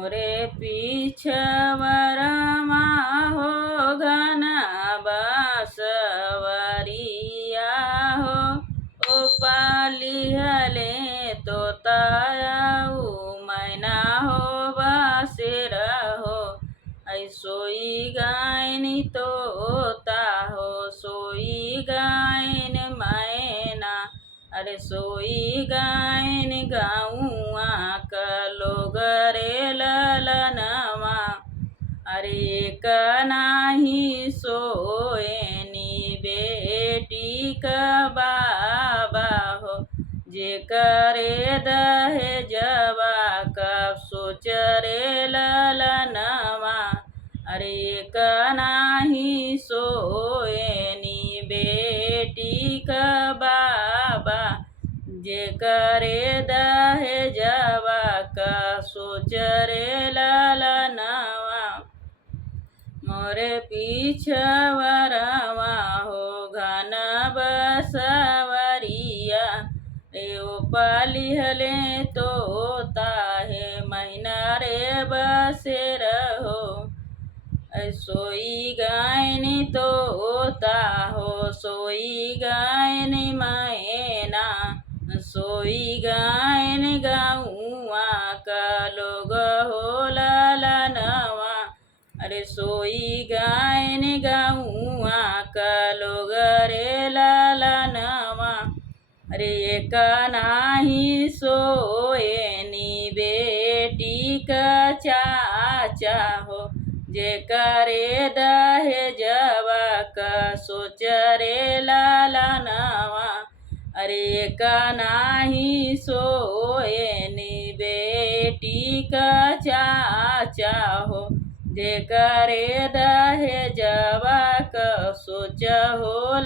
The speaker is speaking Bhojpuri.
मोरे पीछवरमा हो घन बसवरिया हो। ओ पालिहले तोताऊ मैना हो बसेर हो। ऐ सोई गायन तोता हो सोई गायन मैना। अरे सोई गायन गाँवा का लोग रे ललनवा। अरे एक नाही सोएनी बेटी का बाबा हो। जे करे दहेजवा कब सोच रे ललनवा। अरे एक नाही सोएनी बेटी का बाबा। जे करे दहेजवा का सोच रे ललनवा। मोरे पीछवरवा हो घन बसवरिया। रे ओ पालिहले तोता है मैना रे बसेर हो। सोई गायन तोता हो सोई गायन मैना। सोई गायन गाँवा का लोग हो ललनवा। अरे सोई गायन गाँवा का लोग रे ललनवा। अरे एक नाही सोएनी बेटी का चाचा हो। जे करे दहेजवा का सोच रे ललनवा। अरे एक नाही सोएनी बेटी का चाचा हो। जे करे दहेजवा का सोच हो